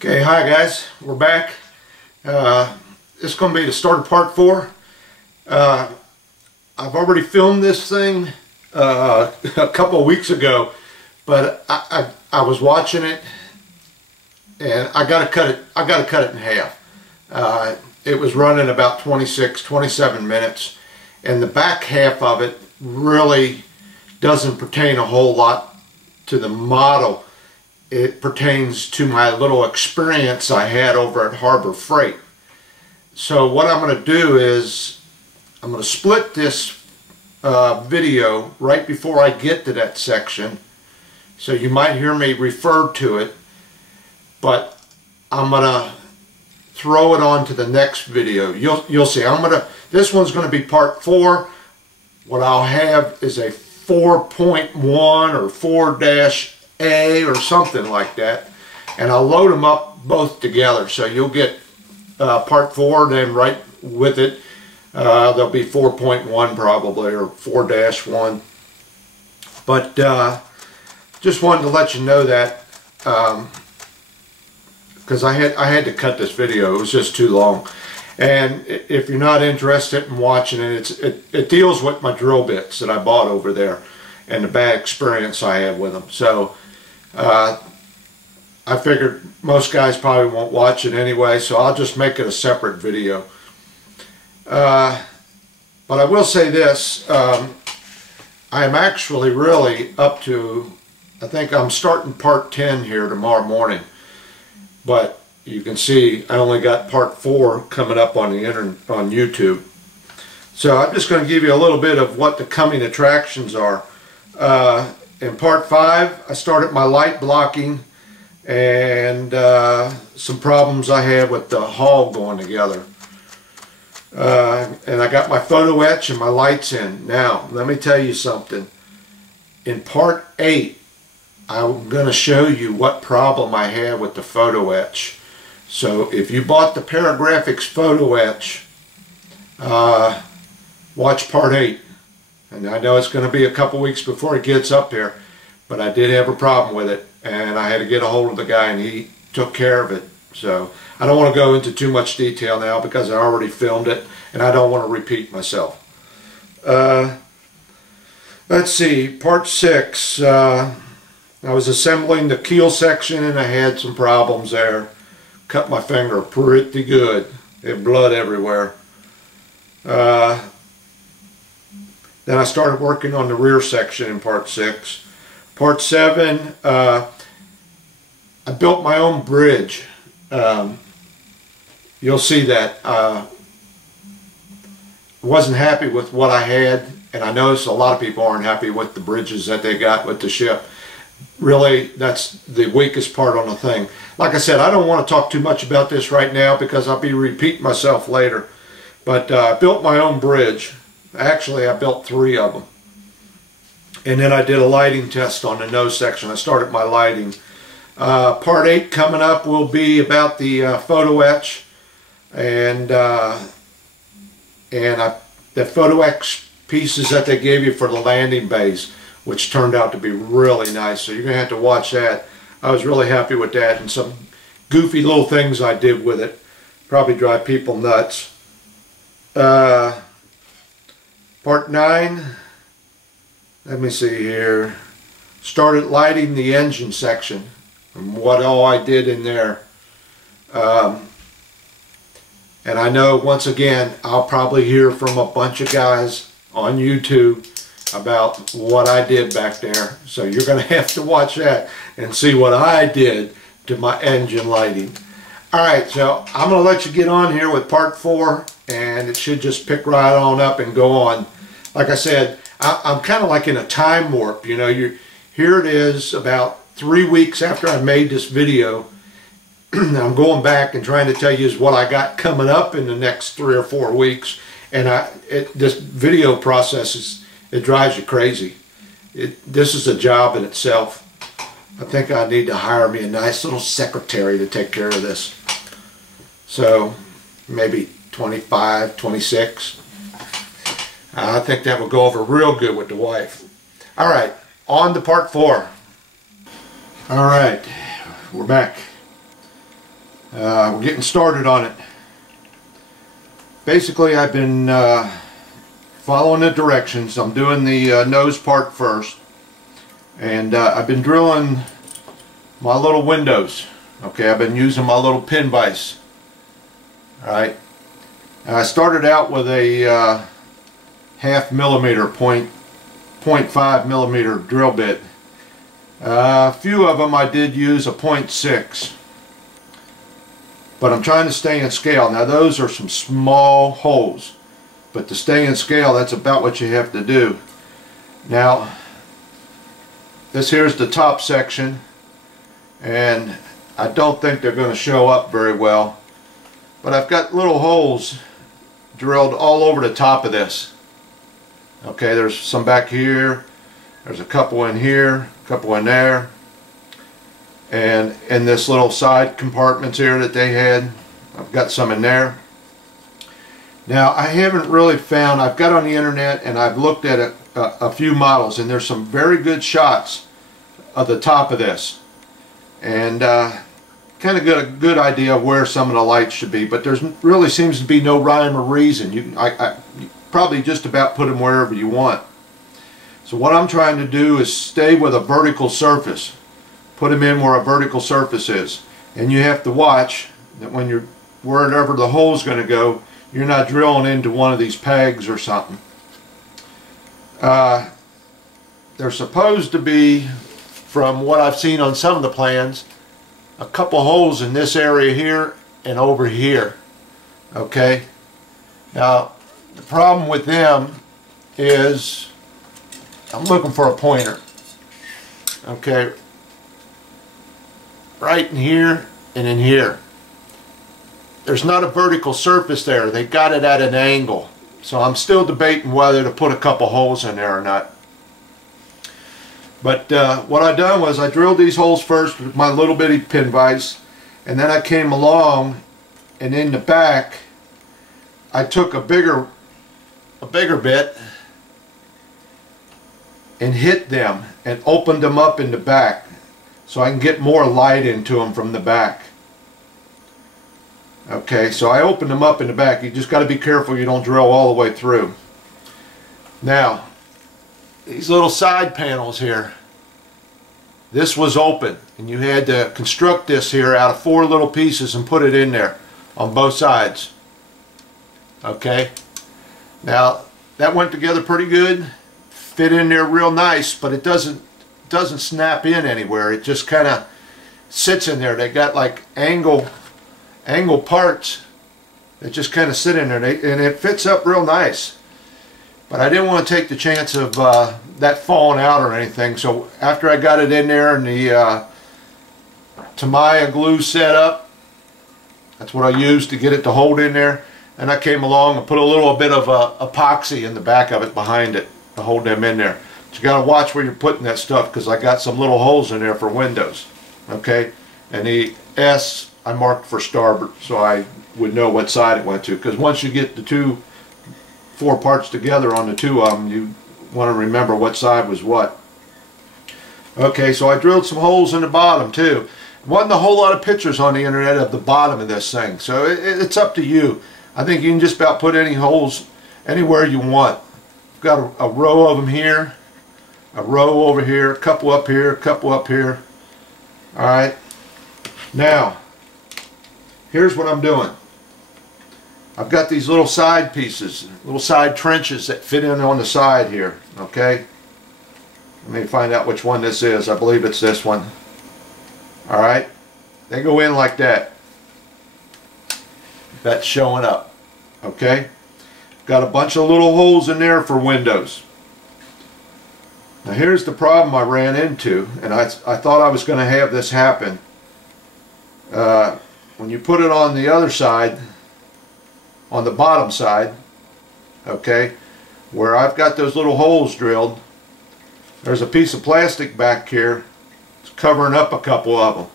Okay, hi guys, we're back. This is going to be the start of part 4. I've already filmed this thing a couple of weeks ago, but I was watching it and I got to cut it in half. It was running about 27 minutes, and the back half of it really doesn't pertain a whole lot to the model. It pertains to my little experience I had over at Harbor Freight. So what I'm going to do is I'm going to split this video right before I get to that section. So you might hear me refer to it, but I'm going to throw it on to the next video. You'll see. This one's going to be part 4. What I'll have is a 4.1 or 4-A or something like that, and I'll load them up both together, so you'll get part 4, then right with it there'll be 4.1 probably, or 4-1. But just wanted to let you know that because I had to cut this video. It was just too long, and if you're not interested in watching it, it deals with my drill bits that I bought over there and the bad experience I had with them. So I figured most guys probably won't watch it anyway, so I'll just make it a separate video. But I will say this, I am actually really up to, I think I'm starting part 10 here tomorrow morning. But you can see I only got part 4 coming up on the internet, on YouTube. So I'm just going to give you a little bit of what the coming attractions are. In part 5, I started my light blocking and some problems I had with the hull going together. And I got my photo etch and my lights in. Now, let me tell you something. In part 8, I'm going to show you what problem I had with the photo etch. So if you bought the Paragraphics photo etch, watch part 8. And I know it's going to be a couple weeks before it gets up here, but I did have a problem with it, and I had to get a hold of the guy, and he took care of it. So I don't want to go into too much detail now because I already filmed it, and I don't want to repeat myself. Let's see, part 6. I was assembling the keel section, and I had some problems there. Cut my finger pretty good. It had blood everywhere. Then I started working on the rear section in part 6. Part 7, I built my own bridge. You'll see that. Wasn't happy with what I had, and I noticed a lot of people aren't happy with the bridges that they got with the ship. Really, that's the weakest part on the thing. Like I said, I don't want to talk too much about this right now because I'll be repeating myself later. But I built my own bridge. Actually, I built 3 of them. And then I did a lighting test on the nose section. I started my lighting. Part 8 coming up will be about the photo etch. And the photo etch pieces that they gave you for the landing bays, which turned out to be really nice. So you're going to have to watch that. I was really happy with that, and some goofy little things I did with it. Probably drive people nuts. Part 9, let me see here, started lighting the engine section and what all I did in there. And I know, once again, I'll probably hear from a bunch of guys on YouTube about what I did back there. So you're going to have to watch that and see what I did to my engine lighting. Alright, so I'm going to let you get on here with part 4, and it should just pick right on up and go on. Like I said, I'm kind of like in a time warp. You know, here it is about 3 weeks after I made this video. I'm going back and trying to tell you what I got coming up in the next 3 or 4 weeks. And this video process, it drives you crazy. This is a job in itself. I think I need to hire me a nice little secretary to take care of this. So maybe 25, 26. I think that will go over real good with the wife. Alright, on to part 4. Alright, we're back. We're getting started on it. Basically, I've been following the directions. I'm doing the nose part first, and I've been drilling my little windows. Okay, I've been using my little pin vise. Alright, I started out with a half millimeter, 0.5 millimeter drill bit. A few of them I did use a 0.6, but I'm trying to stay in scale. Now those are some small holes, but to stay in scale, that's about what you have to do. Now this here's the top section, and I don't think they're going to show up very well, but I've got little holes drilled all over the top of this. Okay, there's some back here, there's a couple in here, a couple in there, and in this little side compartments here that they had, I've got some in there. Now I haven't really found, I've got on the internet and I've looked at a few models, and there's some very good shots of the top of this, and kind of got a good idea of where some of the lights should be, but there's really seems to be no rhyme or reason. You probably just about put them wherever you want. So what I'm trying to do is stay with a vertical surface. Put them in where a vertical surface is, and you have to watch that when you're wherever the hole's going to go, you're not drilling into one of these pegs or something. There's supposed to be, from what I've seen on some of the plans, a couple holes in this area here and over here. Okay, now the problem with them is I'm looking for a pointer. Okay, right in here and in here, there's not a vertical surface there. They got it at an angle, so I'm still debating whether to put a couple holes in there or not. But what I done was I drilled these holes first with my little bitty pin vise, and then I came along, and in the back I took a bigger bit and hit them and opened them up in the back so I can get more light into them from the back. Okay, so I opened them up in the back. You just got to be careful you don't drill all the way through. Now these little side panels here, this was open, and you had to construct this here out of 4 little pieces and put it in there on both sides. Okay, now that went together pretty good, fit in there real nice, but it doesn't snap in anywhere. It just kind of sits in there. They got like angle parts that just kind of sit in there, and it fits up real nice. But I didn't want to take the chance of that falling out or anything, so after I got it in there and the Tamiya glue set up, that's what I used to get it to hold in there, and I came along and put a little bit of epoxy in the back of it behind it to hold them in there. But you got to watch where you're putting that stuff, because I got some little holes in there for windows. Okay, and the S I marked for starboard so I would know what side it went to, because once you get the 4 parts together on the 2 of them, you want to remember what side was what. Okay, so I drilled some holes in the bottom too. Wasn't a whole lot of pictures on the internet of the bottom of this thing, so it's up to you. I think you can just about put any holes anywhere you want. I've got a row of them here, a row over here, a couple up here, a couple up here. Alright, now here's what I'm doing. I've got these little side pieces, little side trenches that fit in on the side here. Okay, let me find out which one this is. I believe it's this one. Alright, they go in like that. That's showing up. Okay, got a bunch of little holes in there for windows. Now here's the problem I ran into, and I thought I was going to have this happen. When you put it on the other side, on the bottom side, okay, where I've got those little holes drilled, there's a piece of plastic back here. It's covering up a couple of them.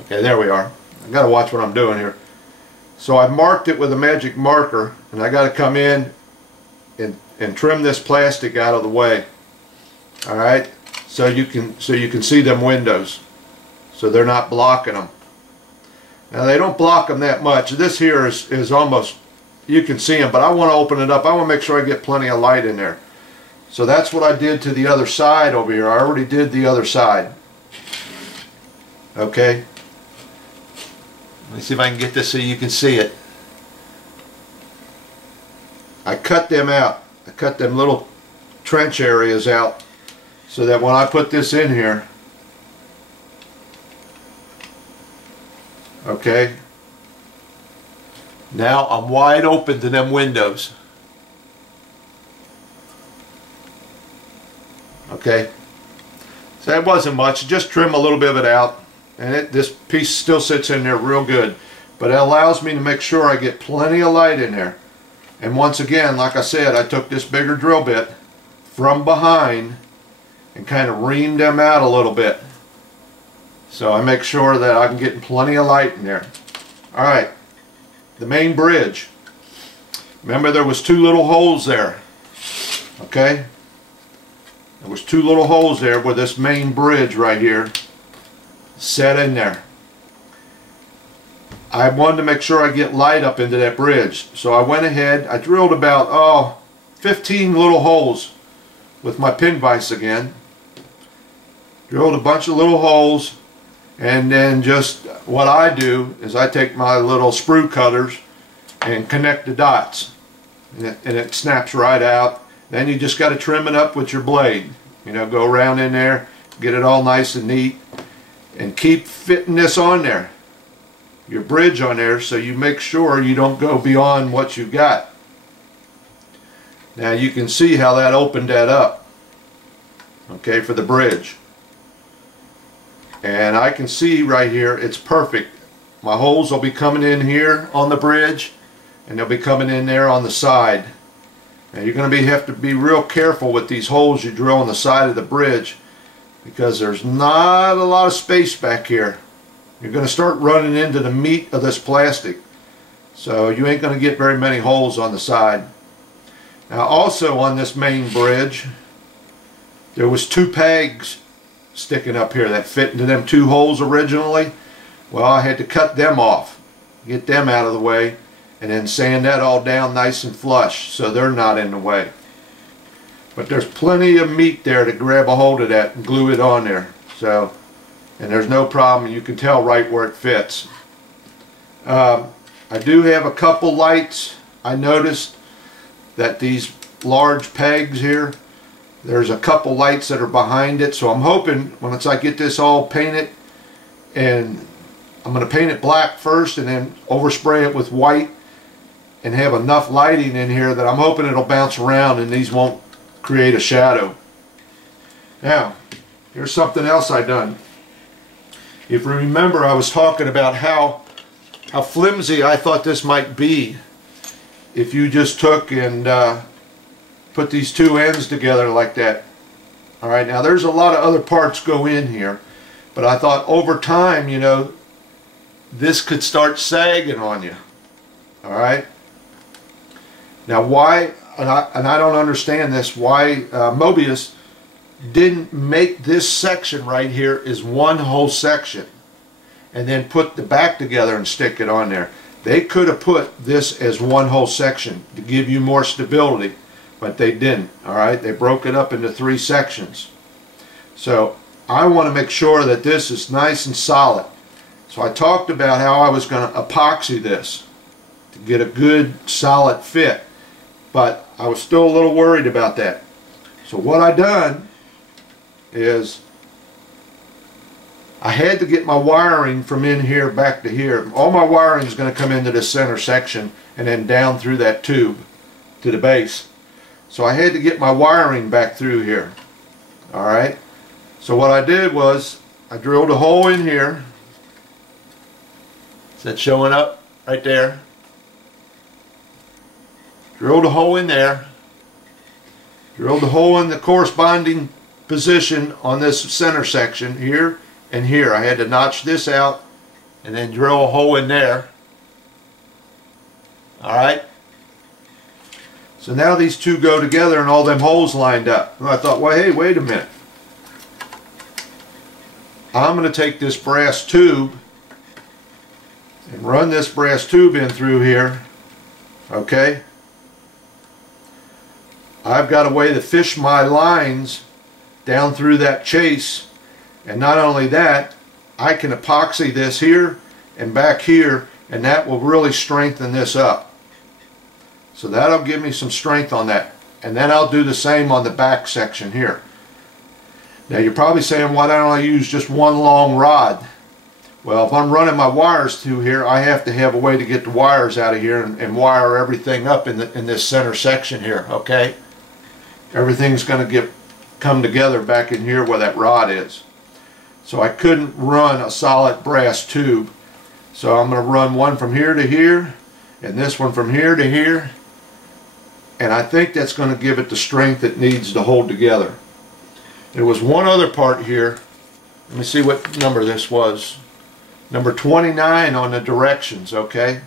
Okay, there we are. I've got to watch what I'm doing here. So I marked it with a magic marker, and I got to come in and trim this plastic out of the way. All right, so you can see them windows. so they're not blocking them. Now they don't block them that much. This here is almost, you can see them, but I want to open it up. I want to make sure I get plenty of light in there. So that's what I did to the other side over here. I already did the other side. Okay. Let me see if I can get this so you can see it. I cut them out. I cut them little trench areas out so that when I put this in here, okay, now I'm wide open to them windows. Okay, so that wasn't much. Just trim a little bit of it out, and this piece still sits in there real good, but it allows me to make sure I get plenty of light in there. And once again, like I said, I took this bigger drill bit from behind and kind of reamed them out a little bit, so I make sure that I'm getting plenty of light in there. Alright, the main bridge. Remember, there was two little holes there. Okay, there was two little holes there where this main bridge right here set in there. I wanted to make sure I get light up into that bridge, so I went ahead, I drilled about 15 little holes with my pin vise again. Drilled a bunch of little holes, and then just what I do is I take my little sprue cutters and connect the dots, and it snaps right out. Then you just got to trim it up with your blade. You know, go around in there, get it all nice and neat, and keep fitting this on there, your bridge on there, so you make sure you don't go beyond what you got. Now you can see how that opened that up, okay, for the bridge. And I can see right here it's perfect. My holes will be coming in here on the bridge, and they'll be coming in there on the side. Now you're going to have to be real careful with these holes you drill on the side of the bridge, because there's not a lot of space back here. You're going to start running into the meat of this plastic, so you ain't going to get very many holes on the side. Now also on this main bridge, there was two pegs sticking up here that fit into them two holes originally. Well, I had to cut them off, get them out of the way, and then sand that all down nice and flush so they're not in the way. But there's plenty of meat there to grab a hold of that and glue it on there. So, and there's no problem, you can tell right where it fits. I do have a couple lights. I noticed that these large pegs here, there's a couple lights that are behind it, so I'm hoping once I get this all painted, and I'm going to paint it black first and then overspray it with white and have enough lighting in here that I'm hoping it'll bounce around and these won't create a shadow. Now, here's something else I done. If you remember, I was talking about how flimsy I thought this might be if you just took and put these two ends together like that. Alright, now there's a lot of other parts go in here, but I thought over time, you know, this could start sagging on you. Alright, now why, and I don't understand this, why Mobius didn't make this section right here is one whole section and then put the back together and stick it on there. They could have put this as one whole section to give you more stability, but they didn't. Alright, they broke it up into three sections. So I want to make sure that this is nice and solid. So I talked about how I was going to epoxy this to get a good solid fit, but I was still a little worried about that. So what I done is I had to get my wiring from in here back to here. All my wiring is going to come into this center section and then down through that tube to the base. So I had to get my wiring back through here. Alright, so what I did was I drilled a hole in here. Is that showing up right there? Drilled a hole in there. Drilled a hole in the corresponding position on this center section here and here. I had to notch this out and then drill a hole in there. Alright, so now these two go together and all them holes lined up. And I thought, well, hey, wait a minute. I'm going to take this brass tube and run this brass tube in through here. Okay, I've got a way to fish my lines down through that chase, and not only that, I can epoxy this here and back here, and that will really strengthen this up. So that'll give me some strength on that, and then I'll do the same on the back section here. Now you're probably saying, why don't I use just one long rod? Well, if I'm running my wires through here, I have to have a way to get the wires out of here and wire everything up in this center section here. Okay, everything's going to come together back in here where that rod is. So I couldn't run a solid brass tube, so I'm going to run one from here to here and this one from here to here, and I think that's going to give it the strength it needs to hold together. There was one other part here. Let me see what number this was. Number 29 on the directions. Okay,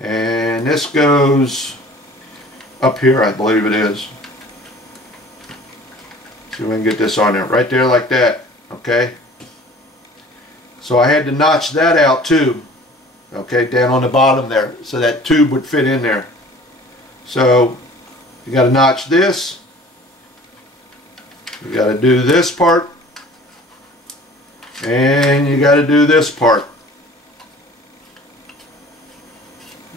and this goes up here, I believe it is. See if we can get this on there, right there, like that. Okay, so I had to notch that out too. Okay, down on the bottom there, so that tube would fit in there. So you got to notch this. You got to do this part, and you got to do this part.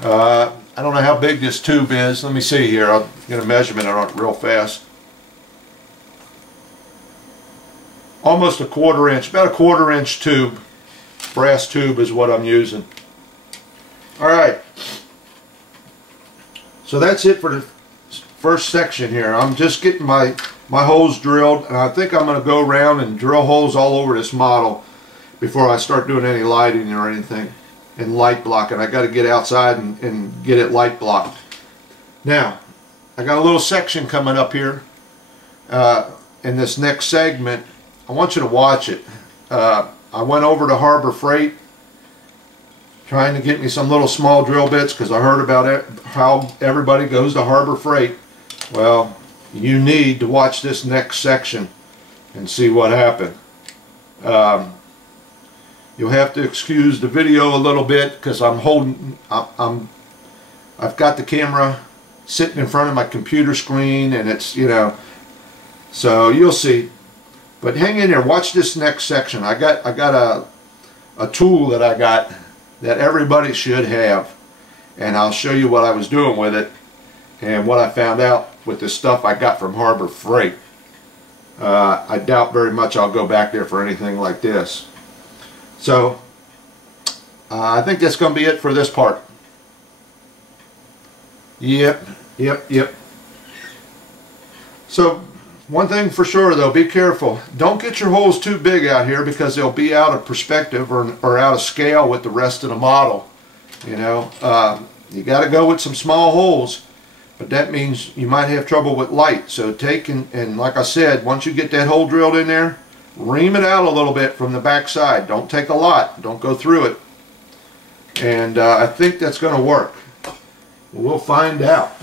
I don't know how big this tube is. Let me see here. I'll get a measurement on it real fast. Almost a 1/4 inch, about a 1/4 inch tube. Brass tube is what I'm using. Alright, so that's it for the first section here. I'm just getting my holes drilled, and I think I'm going to go around and drill holes all over this model before I start doing any lighting or anything and light blocking. I got to get outside and get it light blocked. Now I got a little section coming up here in this next segment. I want you to watch it. I went over to Harbor Freight trying to get me some little small drill bits because I heard about it, how everybody goes to Harbor Freight. Well, you need to watch this next section and see what happened. You'll have to excuse the video a little bit because I've got the camera sitting in front of my computer screen, and it's, you know, so you'll see. But hang in there, watch this next section. I got a tool that I got that everybody should have, and I'll show you what I was doing with it and what I found out with the stuff I got from Harbor Freight. I doubt very much I'll go back there for anything like this. So I think that's going to be it for this part. Yep. So one thing for sure though, be careful. Don't get your holes too big out here because they'll be out of perspective or out of scale with the rest of the model. You know, you got to go with some small holes, but that means you might have trouble with light. So take and like I said, once you get that hole drilled in there, ream it out a little bit from the back side. Don't take a lot. Don't go through it. And I think that's going to work. We'll find out.